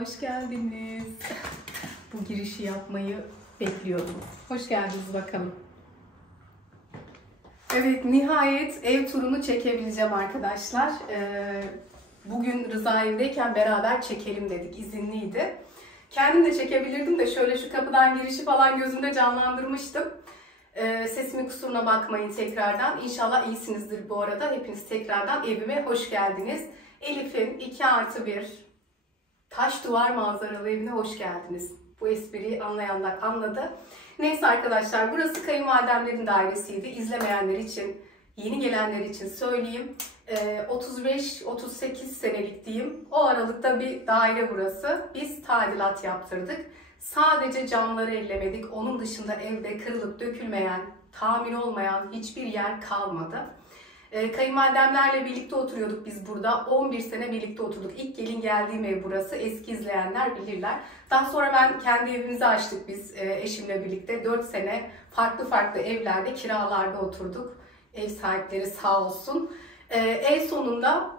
hoş geldiniz. Bu girişi yapmayı bekliyordum. Hoş geldiniz bakalım. Evet, nihayet ev turunu çekebileceğim arkadaşlar. Bugün Rıza evdeyken beraber çekelim dedik, izinliydi. Kendim de çekebilirdim de şöyle şu kapıdan girişi falan gözümde canlandırmıştım. Sesimin kusuruna bakmayın tekrardan. İnşallah iyisinizdir bu arada. Hepiniz tekrardan evime hoş geldiniz. Elif'in 2+1 taş duvar manzaralı evine hoş geldiniz. Bu espriyi anlayanlar anladı. Neyse arkadaşlar, burası kayınvalidemlerin dairesiydi. İzlemeyenler için, yeni gelenler için söyleyeyim. 35-38 senelik diyeyim. O aralıkta bir daire burası. Biz tadilat yaptırdık. Sadece camları ellemedik. Onun dışında evde kırılıp dökülmeyen, tamir olmayan hiçbir yer kalmadı. Kayınvalidemlerle birlikte oturuyorduk biz burada. 11 sene birlikte oturduk. İlk gelin geldiğim ev burası. Eski izleyenler bilirler. Daha sonra ben kendi evimizi açtık biz eşimle birlikte. 4 sene farklı evlerde, kiralarda oturduk. Ev sahipleri sağ olsun. En sonunda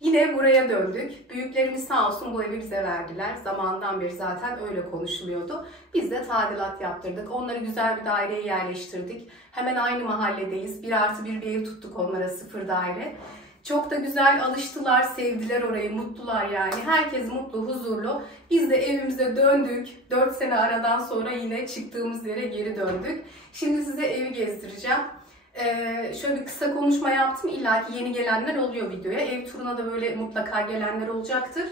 yine buraya döndük. Büyüklerimiz sağ olsun bu evi bize verdiler. Zamandan beri zaten öyle konuşuluyordu. Biz de tadilat yaptırdık. Onları güzel bir daireye yerleştirdik. Hemen aynı mahalledeyiz. 1+1 bir ev tuttuk onlara, 0 daire. Çok da güzel alıştılar, sevdiler orayı, mutlular yani. Herkes mutlu, huzurlu. Biz de evimize döndük. 4 sene aradan sonra yine çıktığımız yere geri döndük. Şimdi size evi gezdireceğim. Şöyle bir kısa konuşma yaptım. İlla ki yeni gelenler oluyor videoya. Ev turuna da böyle mutlaka gelenler olacaktır.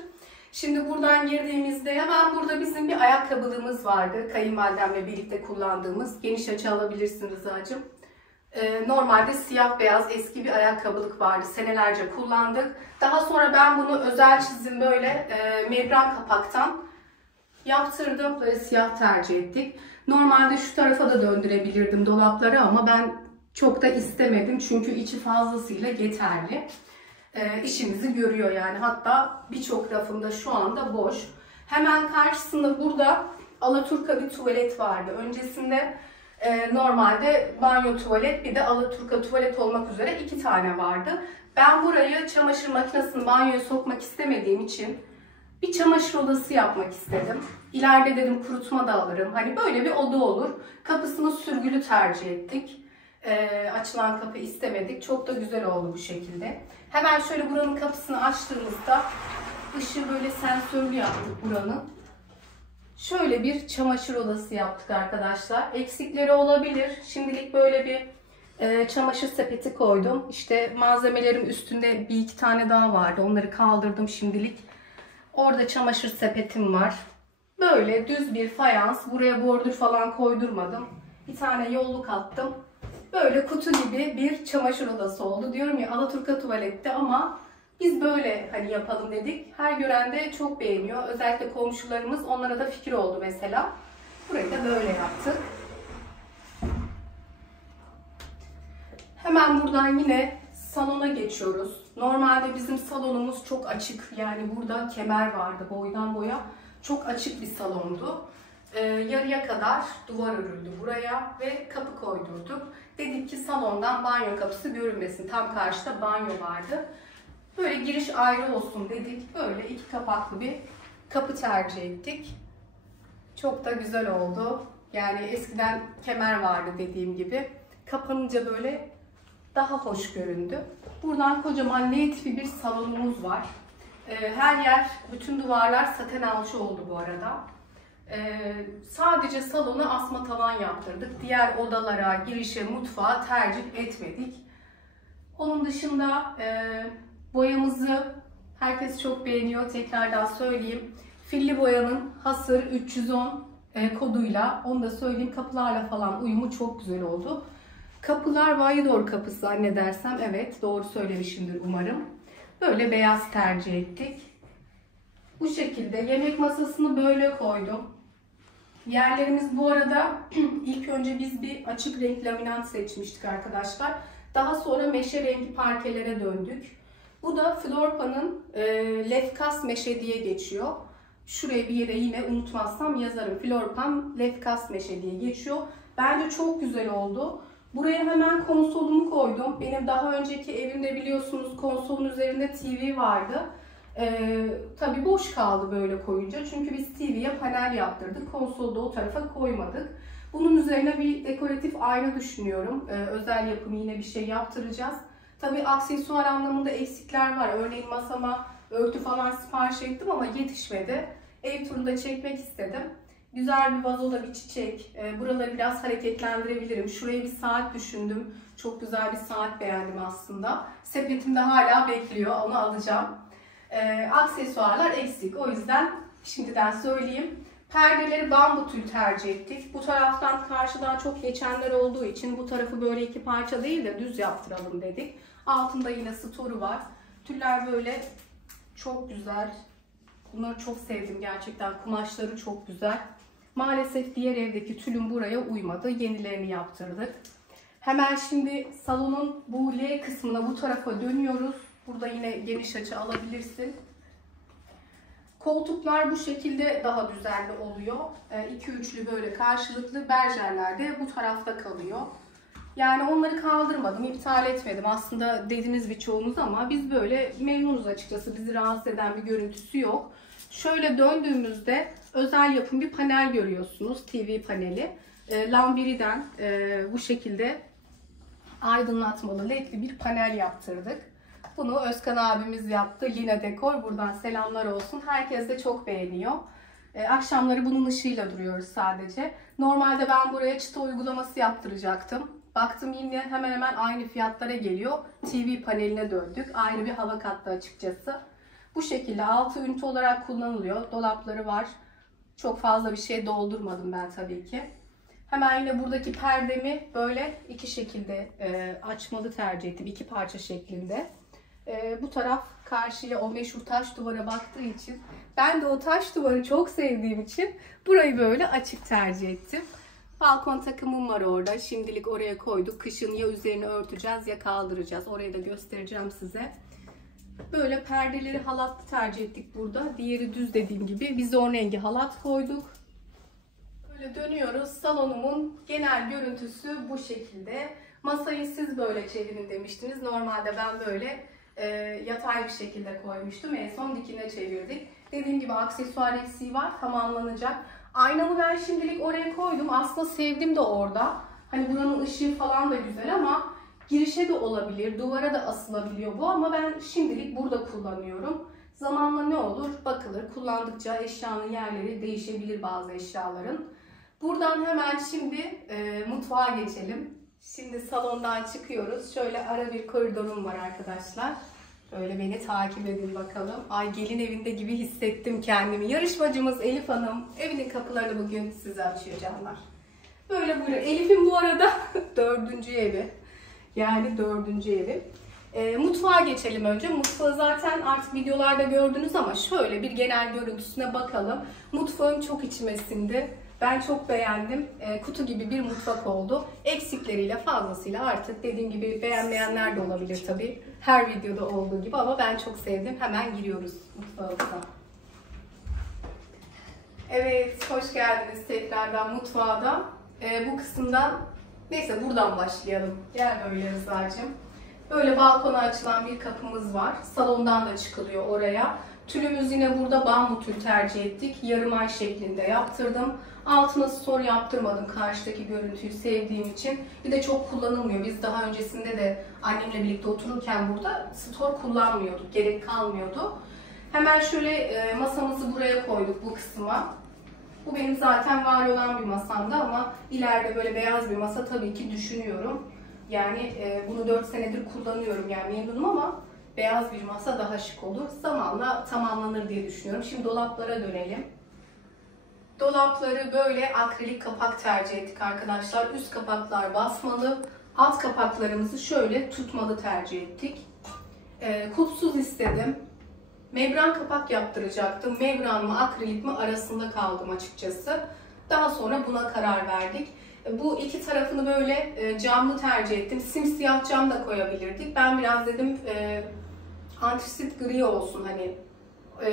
Şimdi buradan girdiğimizde hemen burada bizim bir ayakkabılığımız vardı. Kayınvalidemle birlikte kullandığımız. Geniş açı alabilirsin Rıza'cığım. Normalde siyah beyaz eski bir ayakkabılık vardı. Senelerce kullandık. Daha sonra ben bunu özel çizim böyle membran kapaktan yaptırdım. Böyle siyah tercih ettik. Normalde şu tarafa da döndürebilirdim dolapları ama ben çok da istemedim çünkü içi fazlasıyla yeterli. İşimizi görüyor yani. Hatta birçok rafında şu anda boş. Hemen karşısında burada alaturka bir tuvalet vardı. Öncesinde normalde banyo tuvalet bir de alaturka tuvalet olmak üzere 2 tane vardı. Ben burayı çamaşır makinesini banyoya sokmak istemediğim için bir çamaşır odası yapmak istedim. İleride dedim kurutma da alırım. Hani böyle bir oda olur. Kapısını sürgülü tercih ettik. Açılan kapı istemedik. Çok da güzel oldu bu şekilde. Hemen şöyle buranın kapısını açtığımızda ışığı böyle sensörlü yaptık buranın. Şöyle bir çamaşır odası yaptık arkadaşlar. Eksikleri olabilir. Şimdilik böyle bir çamaşır sepeti koydum. İşte malzemelerim üstünde 1-2 tane daha vardı. Onları kaldırdım şimdilik. Orada çamaşır sepetim var. Böyle düz bir fayans. Buraya bordür falan koydurmadım. Bir tane yolluk attım. Böyle kutu gibi bir çamaşır odası oldu. Diyorum ya alaturka tuvalette ama biz böyle hani yapalım dedik. Her gören de çok beğeniyor. Özellikle komşularımız, onlara da fikir oldu mesela. Burayı da böyle yaptık. Hemen buradan yine salona geçiyoruz. Normalde bizim salonumuz çok açık. Yani burada kemer vardı boydan boya. Çok açık bir salondu. Yarıya kadar duvar örüldü buraya ve kapı koydurduk. Dedik ki salondan banyo kapısı görünmesin. Tam karşıda banyo vardı. Böyle giriş ayrı olsun dedik. Böyle 2 kapaklı bir kapı tercih ettik. Çok da güzel oldu. Yani eskiden kemer vardı dediğim gibi. Kapanınca böyle daha hoş göründü. Buradan kocaman L tipi bir salonumuz var. Her yer, bütün duvarlar saten alçı oldu bu arada. Sadece salona asma tavan yaptırdık. Diğer odalara, girişe, mutfağa tercih etmedik. Onun dışında boyamızı herkes çok beğeniyor. Tekrardan söyleyeyim. Filli boyanın Hasır 310 koduyla, onu da söyleyeyim, kapılarla falan uyumu çok güzel oldu. Kapılar Vaydor kapısı zannedersem. Evet, doğru söylemişimdir umarım. Böyle beyaz tercih ettik. Bu şekilde yemek masasını böyle koydum. Yerlerimiz bu arada ilk önce biz bir açık renk laminat seçmiştik arkadaşlar. Daha sonra meşe rengi parkelere döndük. Bu da Florpa'nın Lefkas meşe diye geçiyor. Şuraya bir yere yine unutmazsam yazarım. Florpa'm Lefkas meşe diye geçiyor. Bence çok güzel oldu. Buraya hemen konsolumu koydum. Benim daha önceki evimde biliyorsunuz konsolun üzerinde TV vardı. Tabii boş kaldı böyle koyunca. Çünkü biz TV'ye panel yaptırdık. Konsolu da o tarafa koymadık. Bunun üzerine bir dekoratif ayna düşünüyorum. Özel yapım yine bir şey yaptıracağız. Tabii aksesuar anlamında eksikler var. Örneğin masama örtü falan sipariş ettim ama yetişmedi. Ev turunda çekmek istedim. Güzel bir vazoda bir çiçek. Buraları biraz hareketlendirebilirim. Şuraya bir saat düşündüm. Çok güzel bir saat beğendim aslında. Sepetimde hala bekliyor. Onu alacağım. Aksesuarlar eksik. O yüzden şimdiden söyleyeyim. Perdeleri bambu tül tercih ettik. Bu taraftan karşıdan çok geçenler olduğu için bu tarafı böyle iki parça değil de düz yaptıralım dedik. Altında yine storu var. Tüller böyle çok güzel. Bunları çok sevdim gerçekten. Kumaşları çok güzel. Maalesef diğer evdeki tülün buraya uymadı. Yenilerini yaptırdık. Hemen şimdi salonun bu L kısmına bu tarafa dönüyoruz. Burada yine geniş açı alabilirsin. Koltuklar bu şekilde daha düzenli oluyor. 2-3'lü böyle karşılıklı, berjerler de bu tarafta kalıyor. Yani onları kaldırmadım, iptal etmedim. Aslında dediniz birçoğunuz ama biz böyle memnunuz açıkçası. Bizi rahatsız eden bir görüntüsü yok. Şöyle döndüğümüzde özel yapım bir panel görüyorsunuz. TV paneli. Lambiri'den bu şekilde aydınlatmalı ledli bir panel yaptırdık. Bunu Özkan abimiz yaptı. Lina Dekor. Buradan selamlar olsun. Herkes de çok beğeniyor. Akşamları bunun ışığıyla duruyoruz sadece. Normalde ben buraya çıta uygulaması yaptıracaktım. Baktım yine hemen hemen aynı fiyatlara geliyor. TV paneline döndük. Ayrı bir hava kattı açıkçası. Bu şekilde 6 ünite olarak kullanılıyor. Dolapları var. Çok fazla bir şey doldurmadım ben tabii ki. Hemen yine buradaki perdemi böyle iki şekilde açmalı tercih ettim. İki parça şeklinde. Bu taraf karşıya o meşhur taş duvara baktığı için ben de o taş duvarı çok sevdiğim için burayı böyle açık tercih ettim. Balkon takımım var orada. Şimdilik oraya koyduk. Kışın ya üzerini örteceğiz ya kaldıracağız. Orayı da göstereceğim size. Böyle perdeleri halatlı tercih ettik burada. Diğeri düz dediğim gibi. Bizon rengi halat koyduk. Böyle dönüyoruz. Salonumun genel görüntüsü bu şekilde. Masayı siz böyle çevirin demiştiniz. Normalde ben böyle yatay bir şekilde koymuştum. En son dikine çevirdik. Dediğim gibi aksesuar eksiği var. Tamamlanacak. Aynamı ben şimdilik oraya koydum. Aslında sevdim de orada. Hani buranın ışığı falan da güzel ama girişe de olabilir. Duvara da asılabiliyor bu ama ben şimdilik burada kullanıyorum. Zamanla ne olur? Bakılır. Kullandıkça eşyanın yerleri değişebilir bazı eşyaların. Buradan hemen şimdi mutfağa geçelim. Şimdi salondan çıkıyoruz. Şöyle ara bir koridorum var arkadaşlar. Böyle beni takip edin bakalım. Ay gelin evinde gibi hissettim kendimi. Yarışmacımız Elif Hanım evinin kapılarını bugün size açıyor canlar. Böyle buyurun. Elif'in bu arada 4. evi. Yani 4. evi. Mutfağa geçelim önce. Mutfağı zaten artık videolarda gördünüz ama şöyle bir genel görüntüsüne bakalım. Mutfağım çok içime sindi. Ben çok beğendim. Kutu gibi bir mutfak oldu. Eksikleriyle fazlasıyla artık dediğim gibi beğenmeyenler de olabilir tabii. Her videoda olduğu gibi ama ben çok sevdim. Hemen giriyoruz mutfağımıza. Evet, hoş geldiniz tekrardan mutfağa da. Bu kısımdan, neyse buradan başlayalım. Gel böyle Rıza'cığım. Böyle balkona açılan bir kapımız var. Salondan da çıkılıyor oraya. Tülümüz yine burada bambu tül tercih ettik. Yarım ay şeklinde yaptırdım. Altına stor yaptırmadım karşıdaki görüntüyü sevdiğim için. Bir de çok kullanılmıyor. Biz daha öncesinde de annemle birlikte otururken burada stor kullanmıyorduk. Gerek kalmıyordu. Hemen şöyle masamızı buraya koyduk bu kısma. Bu benim zaten var olan bir masamdı ama ileride böyle beyaz bir masa tabii ki düşünüyorum. Yani bunu 4 senedir kullanıyorum yani memnunum ama beyaz bir masa daha şık olur. Zamanla tamamlanır diye düşünüyorum. Şimdi dolaplara dönelim. Dolapları böyle akrilik kapak tercih ettik arkadaşlar. Üst kapaklar basmalı. Alt kapaklarımızı şöyle tutmalı tercih ettik. Kulpsuz istedim. Membran kapak yaptıracaktım. Membran mı akrilik mi arasında kaldım açıkçası. Daha sonra buna karar verdik. Bu iki tarafını böyle camlı tercih ettim. Simsiyah cam da koyabilirdik. Ben biraz dedim antrasit gri olsun hani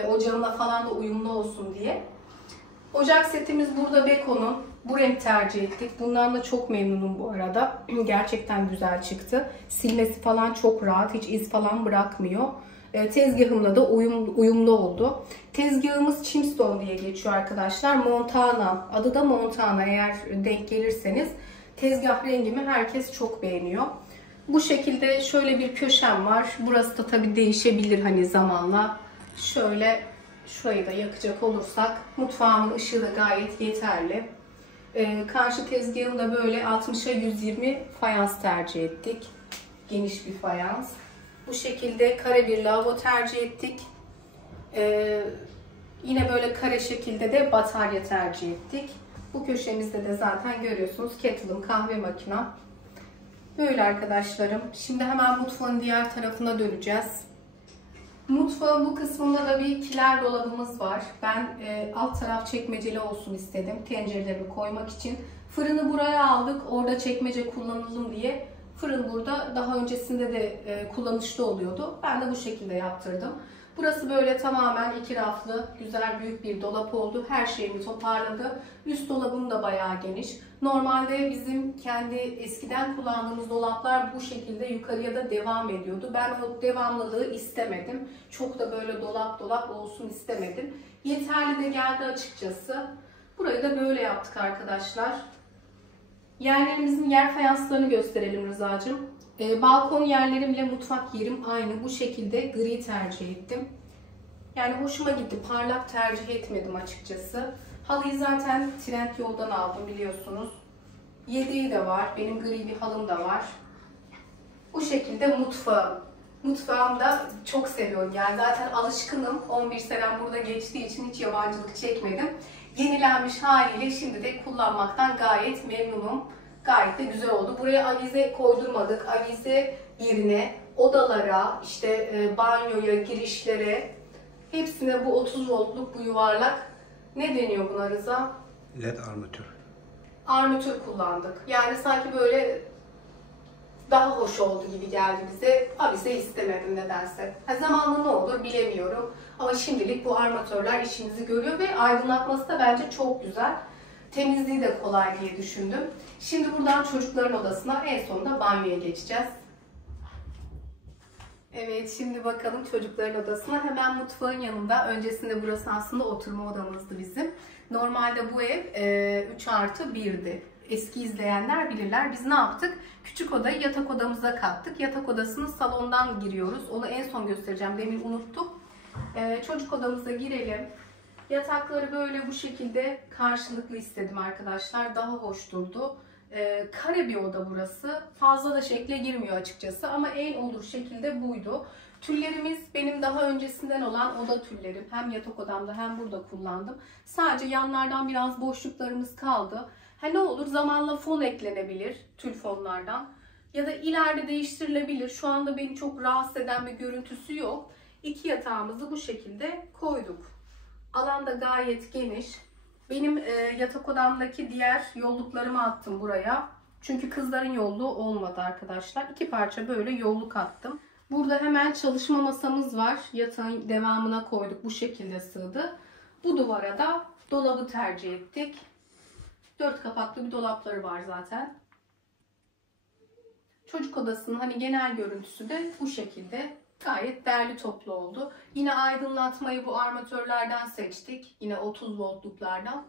ocağına falan da uyumlu olsun diye. Ocak setimiz burada Beko'nun. Bu renk tercih ettik. Bundan da çok memnunum bu arada. Gerçekten güzel çıktı. Silmesi falan çok rahat. Hiç iz falan bırakmıyor. Tezgahımla da uyumlu oldu. Tezgahımız Chimstone diye geçiyor arkadaşlar. Montana. Adı da Montana, eğer denk gelirseniz. Tezgah rengimi herkes çok beğeniyor. Bu şekilde şöyle bir köşem var. Burası da tabii değişebilir hani zamanla. Şöyle şurayı da yakacak olursak mutfağımın ışığı da gayet yeterli. Karşı tezgahımda böyle 60'a 120 fayans tercih ettik. Geniş bir fayans. Bu şekilde kare bir lavabo tercih ettik. Yine böyle kare şekilde de batarya tercih ettik. Bu köşemizde de zaten görüyorsunuz kettle'ım, kahve makinem. Böyle arkadaşlarım. Şimdi hemen mutfağın diğer tarafına döneceğiz. Mutfağın bu kısmında da bir kiler dolabımız var. Ben alt taraf çekmeceli olsun istedim tencerelerimi koymak için. Fırını buraya aldık. Orada çekmece kullanalım diye. Fırın burada. Daha öncesinde de kullanışlı oluyordu. Ben de bu şekilde yaptırdım. Burası böyle tamamen 2 raflı, güzel büyük bir dolap oldu. Her şeyimi toparladı. Üst dolabım da bayağı geniş. Normalde bizim kendi eskiden kullandığımız dolaplar bu şekilde yukarıya da devam ediyordu. Ben o devamlılığı istemedim. Çok da böyle dolap olsun istemedim. Yeterli de geldi açıkçası. Burayı da böyle yaptık arkadaşlar. Yerlerimizin yer fayanslarını gösterelim Rıza'cığım. Balkon yerlerimle mutfak yerim aynı. Bu şekilde gri tercih ettim. Yani hoşuma gitti. Parlak tercih etmedim açıkçası. Halıyı zaten Trendyol'dan aldım biliyorsunuz. Yedeği de var. Benim gri bir halım da var. Bu şekilde mutfağım. Mutfağımda çok seviyorum. Yani zaten alışkınım. 11 senem burada geçtiği için hiç yabancılık çekmedim. Yenilenmiş haliyle şimdi de kullanmaktan gayet memnunum. Gayet de güzel oldu. Buraya avize koydurmadık. Avize yerine odalara, işte banyoya, girişlere, hepsine bu 30 voltluk bu yuvarlak, ne deniyor buna Rıza? LED armatür. Armatür kullandık. Yani sanki böyle daha hoş oldu gibi geldi bize. Avize istemedim nedense. Zamanla ne olur bilemiyorum. Ama şimdilik bu armatörler işimizi görüyor ve aydınlatması da bence çok güzel. Temizliği de kolay diye düşündüm. Şimdi buradan çocukların odasına, en sonunda banyoya geçeceğiz. Evet, şimdi bakalım çocukların odasına. Hemen mutfağın yanında. Öncesinde burası aslında oturma odamızdı bizim. Normalde bu ev 3+1'di. Eski izleyenler bilirler. Biz ne yaptık? Küçük odayı yatak odamıza kattık. Yatak odasını salondan giriyoruz. Onu en son göstereceğim. Demin unuttum. Çocuk odamıza girelim. Yatakları böyle bu şekilde karşılıklı istedim arkadaşlar. Daha hoş durdu. Kare bir oda burası. Fazla da şekle girmiyor açıkçası ama en olur şekilde buydu. Tüllerimiz benim daha öncesinden olan oda tüllerim. Hem yatak odamda hem burada kullandım. Sadece yanlardan biraz boşluklarımız kaldı. Ne olur zamanla fon eklenebilir tül fonlardan. Ya da ileride değiştirilebilir. Şu anda beni çok rahatsız eden bir görüntüsü yok. İki yatağımızı bu şekilde koyduk. Alan da gayet geniş. Benim yatak odamdaki diğer yolluklarımı attım buraya. Çünkü kızların yolluğu olmadı arkadaşlar. 2 parça böyle yolluk attım. Burada hemen çalışma masamız var. Yatağın devamına koyduk. Bu şekilde sığdı. Bu duvara da dolabı tercih ettik. 4 kapaklı bir dolapları var zaten. Çocuk odasının genel görüntüsü de bu şekilde. Gayet değerli toplu oldu. Yine aydınlatmayı bu armatörlerden seçtik. Yine 30 voltluklardan.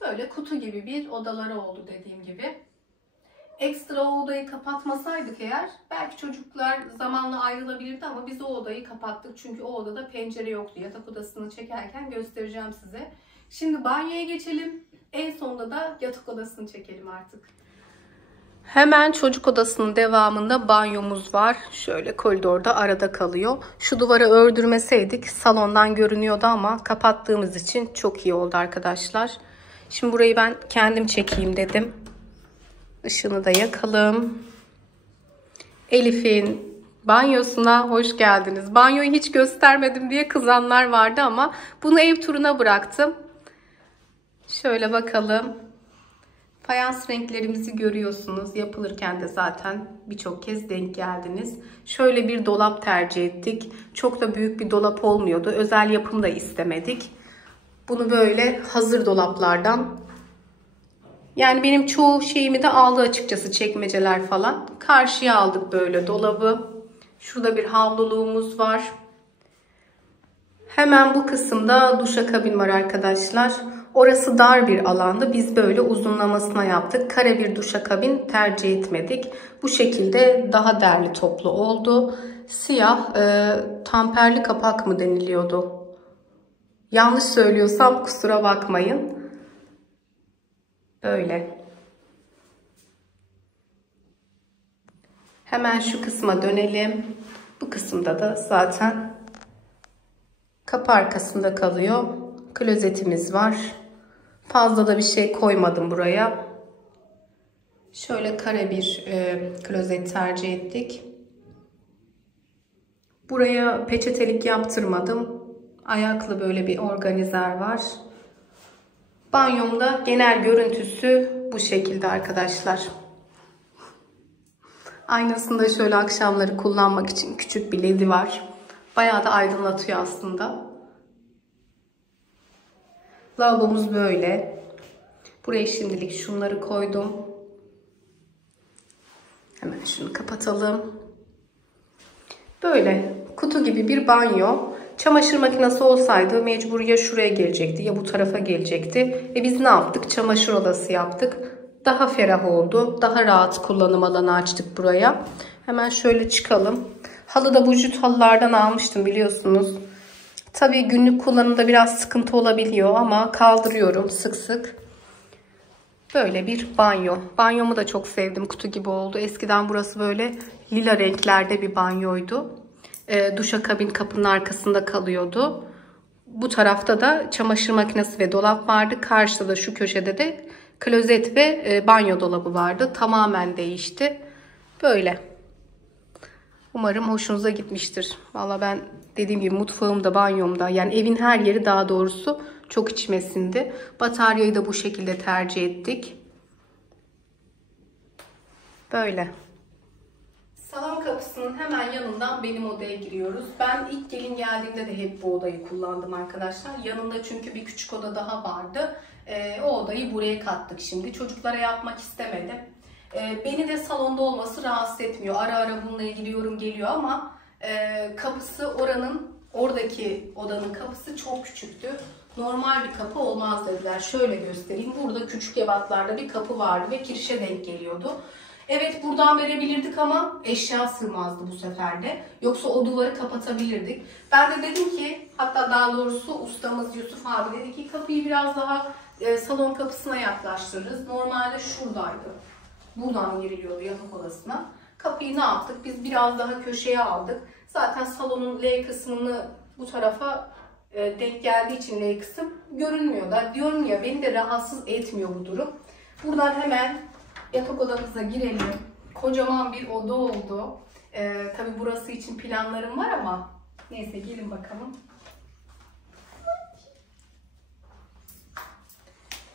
Böyle kutu gibi bir odaları oldu dediğim gibi. Ekstra o odayı kapatmasaydık eğer belki çocuklar zamanla ayrılabilirdi ama biz o odayı kapattık. Çünkü o odada pencere yoktu. Yatak odasını çekerken göstereceğim size. Şimdi banyoya geçelim. En sonunda da yatak odasını çekelim artık. Hemen çocuk odasının devamında banyomuz var. Şöyle koridorda arada kalıyor. Şu duvarı ördürmeseydik salondan görünüyordu ama kapattığımız için çok iyi oldu arkadaşlar. Şimdi burayı ben kendim çekeyim dedim. Işığını da yakalım. Elif'in banyosuna hoş geldiniz. Banyoyu hiç göstermedim diye kızanlar vardı ama bunu ev turuna bıraktım. Şöyle bakalım. Fayans renklerimizi görüyorsunuz. Yapılırken de zaten birçok kez denk geldiniz. Şöyle bir dolap tercih ettik. Çok da büyük bir dolap olmuyordu. Özel yapım da istemedik. Bunu böyle hazır dolaplardan. Yani benim çoğu şeyimi de aldı açıkçası, çekmeceler falan. Karşıya aldık böyle dolabı. Şurada bir havluluğumuz var. Hemen bu kısımda duşakabin var arkadaşlar. Orası dar bir alanda. Biz böyle uzunlamasına yaptık. Kare bir duşakabin tercih etmedik. Bu şekilde daha derli toplu oldu. Siyah tamperli kapak mı deniliyordu? Yanlış söylüyorsam kusura bakmayın. Böyle. Hemen şu kısma dönelim. Bu kısımda da zaten kapı arkasında kalıyor. Klozetimiz var. Fazla da bir şey koymadım buraya. Şöyle kare bir klozet tercih ettik. Buraya peçetelik yaptırmadım. Ayaklı böyle bir organizer var. Banyomda genel görüntüsü bu şekilde arkadaşlar. Aynasında şöyle akşamları kullanmak için küçük bir ledi var. Bayağı da aydınlatıyor aslında. Lavabomuz böyle. Buraya şimdilik şunları koydum. Hemen şunu kapatalım. Böyle kutu gibi bir banyo. Çamaşır makinesi olsaydı mecbur ya şuraya gelecekti ya bu tarafa gelecekti. Biz ne yaptık? Çamaşır odası yaptık. Daha ferah oldu. Daha rahat kullanım alanı açtık buraya. Hemen şöyle çıkalım. Halı da bu jüt halılardan almıştım biliyorsunuz. Tabii günlük kullanımda biraz sıkıntı olabiliyor ama kaldırıyorum sık sık. Böyle bir banyo. Banyomu da çok sevdim. Kutu gibi oldu. Eskiden burası böyle lila renklerde bir banyoydu. Duşakabin kapının arkasında kalıyordu. Bu tarafta da çamaşır makinesi ve dolap vardı. Karşıda da şu köşede de klozet ve banyo dolabı vardı. Tamamen değişti. Böyle. Umarım hoşunuza gitmiştir. Valla ben dediğim gibi mutfağımda, banyomda yani evin her yeri daha doğrusu çok içime sindi. Bataryayı da bu şekilde tercih ettik. Böyle. Salon kapısının hemen yanından benim odaya giriyoruz. Ben ilk gelin geldiğimde de hep bu odayı kullandım arkadaşlar. Yanında çünkü bir küçük oda daha vardı. O odayı buraya kattık şimdi. Çocuklara yapmak istemedim. Beni de salonda olması rahatsız etmiyor. Ara ara bununla ilgili geliyor ama kapısı oradaki odanın kapısı çok küçüktü. Normal bir kapı olmaz dediler. Şöyle göstereyim. Burada küçük ebatlarda bir kapı vardı ve kirişe denk geliyordu. Evet buradan verebilirdik ama eşya sığmazdı bu sefer de. Yoksa o duvarı kapatabilirdik. Ben de dedim ki hatta daha doğrusu ustamız Yusuf abi dedi ki kapıyı biraz daha salon kapısına yaklaştırırız. Normalde şuradaydı. Buradan giriliyordu yatak odasına. Kapıyı ne yaptık? Biz biraz daha köşeye aldık. Zaten salonun L kısmını bu tarafa denk geldiği için L kısım görünmüyor da. Diyorum ya beni de rahatsız etmiyor bu durum. Buradan hemen yatak odamıza girelim. Kocaman bir oda oldu. Tabi burası için planlarım var ama neyse gelin bakalım.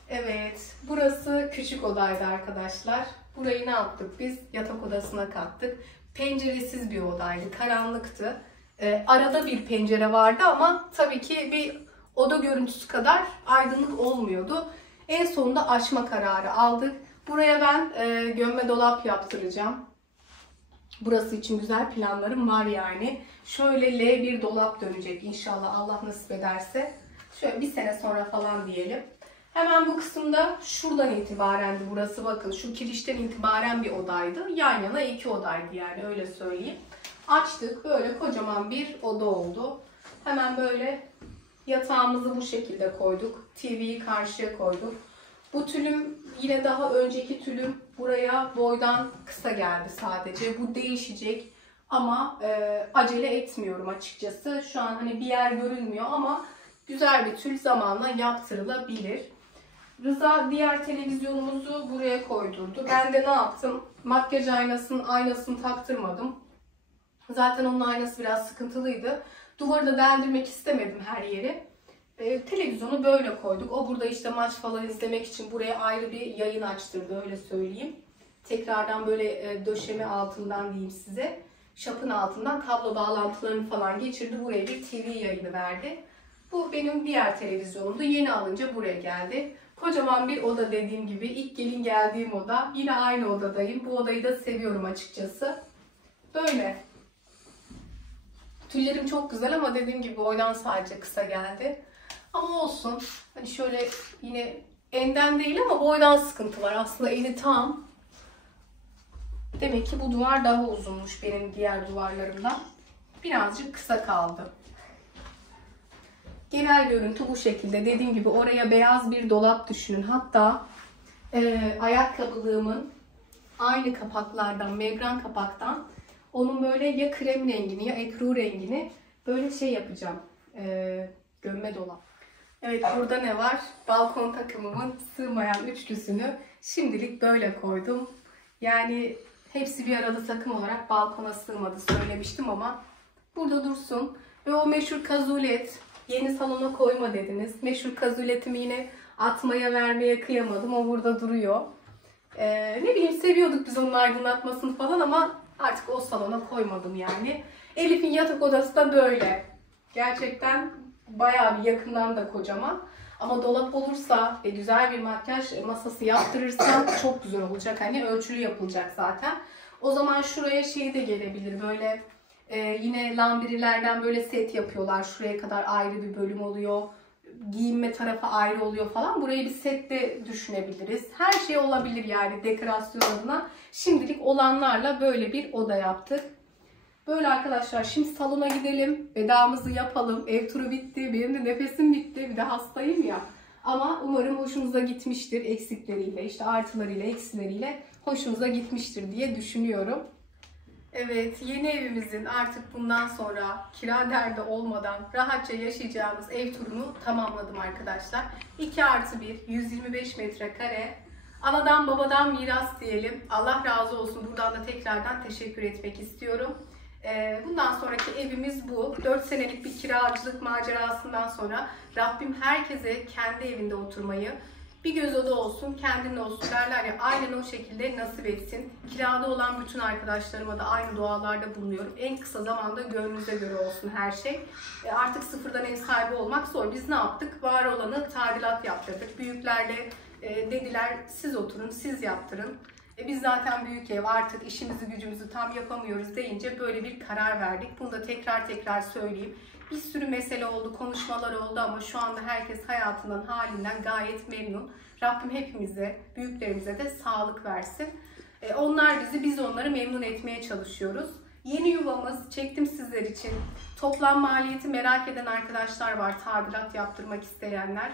Evet, burası küçük odaydı arkadaşlar. Burayı ne yaptık biz? Yatak odasına kattık. Penceresiz bir odaydı, karanlıktı. Arada bir pencere vardı ama tabii ki bir oda görüntüsü kadar aydınlık olmuyordu. En sonunda açma kararı aldık. Buraya ben gömme dolap yaptıracağım. Burası için güzel planlarım var yani. Şöyle L bir dolap dönecek inşallah Allah nasip ederse. Şöyle bir sene sonra falan diyelim. Hemen bu kısımda şuradan itibarendi burası bakın. Şu kirişten itibaren bir odaydı. Yan yana iki odaydı yani öyle söyleyeyim. Açtık böyle kocaman bir oda oldu. Hemen böyle yatağımızı bu şekilde koyduk. TV'yi karşıya koyduk. Bu tülüm yine daha önceki tülüm buraya boydan kısa geldi sadece. Bu değişecek ama acele etmiyorum açıkçası. Şu an hani bir yer görünmüyor ama güzel bir tül zamanla yaptırılabilir. Rıza diğer televizyonumuzu buraya koydurdu. Ben de ne yaptım? Makyaj aynasını taktırmadım. Zaten onun aynası biraz sıkıntılıydı. Duvarı da deldirmek istemedim her yeri. Televizyonu böyle koyduk. O burada işte maç falan izlemek için buraya ayrı bir yayın açtırdı öyle söyleyeyim. Tekrardan böyle döşeme altından diyeyim size. Şapın altından kablo bağlantılarını falan geçirdi. Buraya bir TV yayını verdi. Bu benim diğer televizyonumdu. Yeni alınca buraya geldi. Kocaman bir oda dediğim gibi. İlk gelin geldiğim oda. Yine aynı odadayım. Bu odayı da seviyorum açıkçası. Böyle. Tüllerim çok güzel ama dediğim gibi boydan sadece kısa geldi. Ama olsun. Hani şöyle yine enden değil ama boydan sıkıntı var. Aslında eni tam. Demek ki bu duvar daha uzunmuş benim diğer duvarlarımdan. Birazcık kısa kaldı. Genel görüntü bu şekilde. Dediğim gibi oraya beyaz bir dolap düşünün. Hatta ayakkabılığımın aynı kapaklardan, membran kapaktan onun böyle ya krem rengini ya ekru rengini böyle şey yapacağım. Gömme dolap. Evet, burada ne var? Balkon takımımın sığmayan üçlüsünü şimdilik böyle koydum. Yani hepsi bir arada takım olarak balkona sığmadı söylemiştim ama burada dursun. Ve o meşhur kazulet, yeni salona koyma dediniz. Meşhur kazuletimi yine atmaya vermeye kıyamadım. O burada duruyor. Ne bileyim seviyorduk biz onun aydınlatmasını falan ama artık o salona koymadım yani. Elif'in yatak odası da böyle. Gerçekten bayağı bir yakından da kocaman. Ama dolap olursa ve güzel bir makyaj masası yaptırırsam çok güzel olacak. Hani ölçülü yapılacak zaten. O zaman şuraya şey de gelebilir. Böyle yine lambirilerden böyle set yapıyorlar. Şuraya kadar ayrı bir bölüm oluyor. Giyinme tarafı ayrı oluyor falan. Burayı bir sette düşünebiliriz. Her şey olabilir yani dekorasyon adına. Şimdilik olanlarla böyle bir oda yaptık. Böyle arkadaşlar, şimdi salona gidelim. Vedamızı yapalım. Ev turu bitti. Benim de nefesim bitti. Bir de hastayım ya. Ama umarım hoşunuza gitmiştir. Eksikleriyle, işte artılarıyla, eksileriyle hoşunuza gitmiştir diye düşünüyorum. Evet, yeni evimizin artık bundan sonra kira derdi olmadan rahatça yaşayacağımız ev turunu tamamladım arkadaşlar. 2+1, 125 metrekare. Anadan babadan miras diyelim. Allah razı olsun. Buradan da tekrardan teşekkür etmek istiyorum. Bundan sonraki evimiz bu. 4 senelik bir kiracılık macerasından sonra Rabbim herkese kendi evinde oturmayı, bir göz oda olsun, kendin olsun derler ya, aynen o şekilde nasip etsin. Kirada olan bütün arkadaşlarıma da aynı dualarda bulunuyorum. En kısa zamanda gönlünüze göre olsun her şey. Artık sıfırdan ev sahibi olmak zor. Biz ne yaptık? Var olanı tadilat yaptırdık. Büyükler de dediler siz oturun, siz yaptırın. Biz zaten büyük ev, artık işimizi gücümüzü tam yapamıyoruz deyince böyle bir karar verdik. Bunu da tekrar söyleyeyim. Bir sürü mesele oldu, konuşmalar oldu ama şu anda herkes hayatından, halinden gayet memnun. Rabbim hepimize, büyüklerimize de sağlık versin. Onlar bizi, biz onları memnun etmeye çalışıyoruz. Yeni yuvamız, çektim sizler için. Toplam maliyeti merak eden arkadaşlar var, tadilat yaptırmak isteyenler.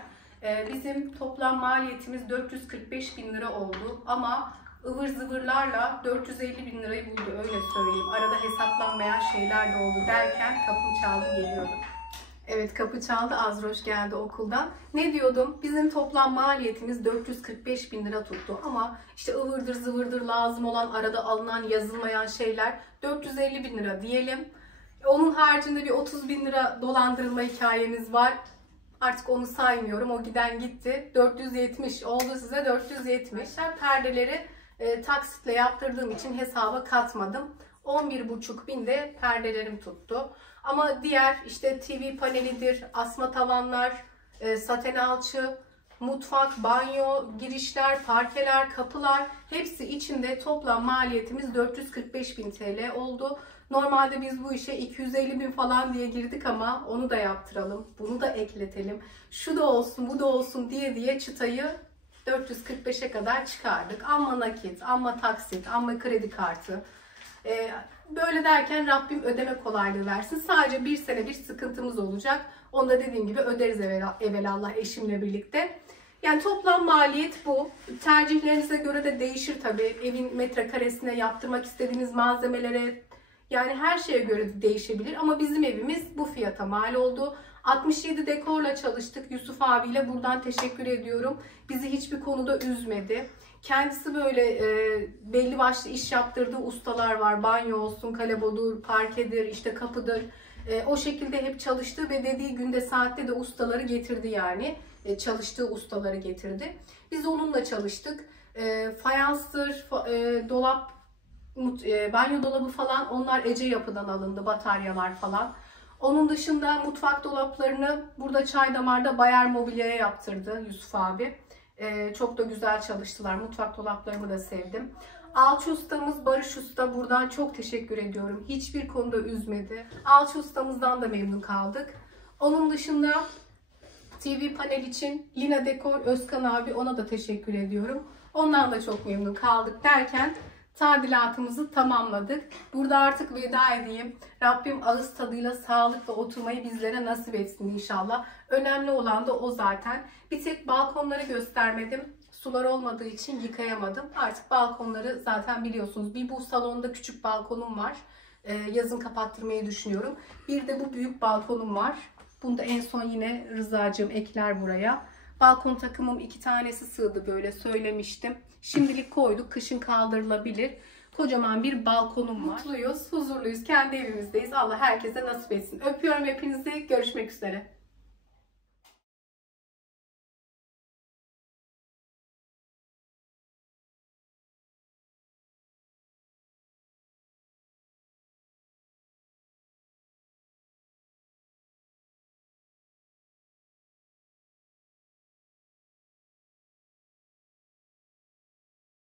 Bizim toplam maliyetimiz 445.000 lira oldu ama ıvır zıvırlarla 450.000 lirayı buldu, öyle söyleyeyim. Arada hesaplanmayan şeyler de oldu derken kapım çaldı, geliyorum. Evet, kapı çaldı, Azroş geldi okuldan. Ne diyordum? Bizim toplam maliyetimiz 445.000 lira tuttu ama işte ıvırdır zıvırdır lazım olan, arada alınan yazılmayan şeyler 450.000 lira diyelim. Onun haricinde bir 30.000 lira dolandırılma hikayemiz var. Artık onu saymıyorum, o giden gitti. 470 oldu size, 470. Perdeleri taksitle yaptırdığım için hesaba katmadım. 11.500 de perdelerim tuttu. Ama diğer işte TV panelidir, asma tavanlar, saten alçı, mutfak, banyo, girişler, parkeler, kapılar hepsi içinde toplam maliyetimiz 445.000 TL oldu. Normalde biz bu işe 250.000 falan diye girdik ama onu da yaptıralım, bunu da ekletelim, şu da olsun, bu da olsun diye çıtayı 445'e kadar çıkardık. Amma nakit, amma taksit, amma kredi kartı. Böyle derken Rabbim ödeme kolaylığı versin. Sadece bir sene bir sıkıntımız olacak. Onu da dediğim gibi öderiz evelallah eşimle birlikte. Yani toplam maliyet bu. Tercihlerinize göre de değişir tabii. Evin metrekaresine, yaptırmak istediğiniz malzemelere, yani her şeye göre de değişebilir. Ama bizim evimiz bu fiyata mal oldu. 67 dekorla çalıştık Yusuf abiyle. Buradan teşekkür ediyorum. Bizi hiçbir konuda üzmedi. Kendisi böyle belli başlı iş yaptırdığı ustalar var. Banyo olsun, kalabodur, parkedir, işte kapıdır. O şekilde hep çalıştı ve dediği günde saatte de ustaları getirdi yani. Çalıştığı ustaları getirdi. Biz onunla çalıştık. Fayanstır, dolap, banyo dolabı falan onlar Ece Yapı'dan alındı. Bataryalar falan. Onun dışında mutfak dolaplarını burada Çaydamar'da Bayer Mobilya'ya yaptırdı Yusuf abi. Çok da güzel çalıştılar. Mutfak dolaplarımı da sevdim. Alçı ustamız Barış Usta, buradan çok teşekkür ediyorum. Hiçbir konuda üzmedi. Alçı ustamızdan da memnun kaldık. Onun dışında TV panel için Lina Dekor Özkan abi, ona da teşekkür ediyorum. Ondan da çok memnun kaldık derken tadilatımızı tamamladık. Burada artık veda edeyim. Rabbim ağız tadıyla sağlıkla oturmayı bizlere nasip etsin inşallah. Önemli olan da o zaten. Bir tek balkonları göstermedim. Sular olmadığı için yıkayamadım. Artık balkonları zaten biliyorsunuz. Bir bu salonda küçük balkonum var. Yazın kapattırmayı düşünüyorum. Bir de bu büyük balkonum var. Bunu da en son yine Rıza'cığım ekler buraya. Balkon takımım 2 tanesi sığdı, böyle söylemiştim. Şimdilik koyduk. Kışın kaldırılabilir. Kocaman bir balkonum var. Mutluyuz, huzurluyuz. Kendi evimizdeyiz. Allah herkese nasip etsin. Öpüyorum hepinizi. Görüşmek üzere.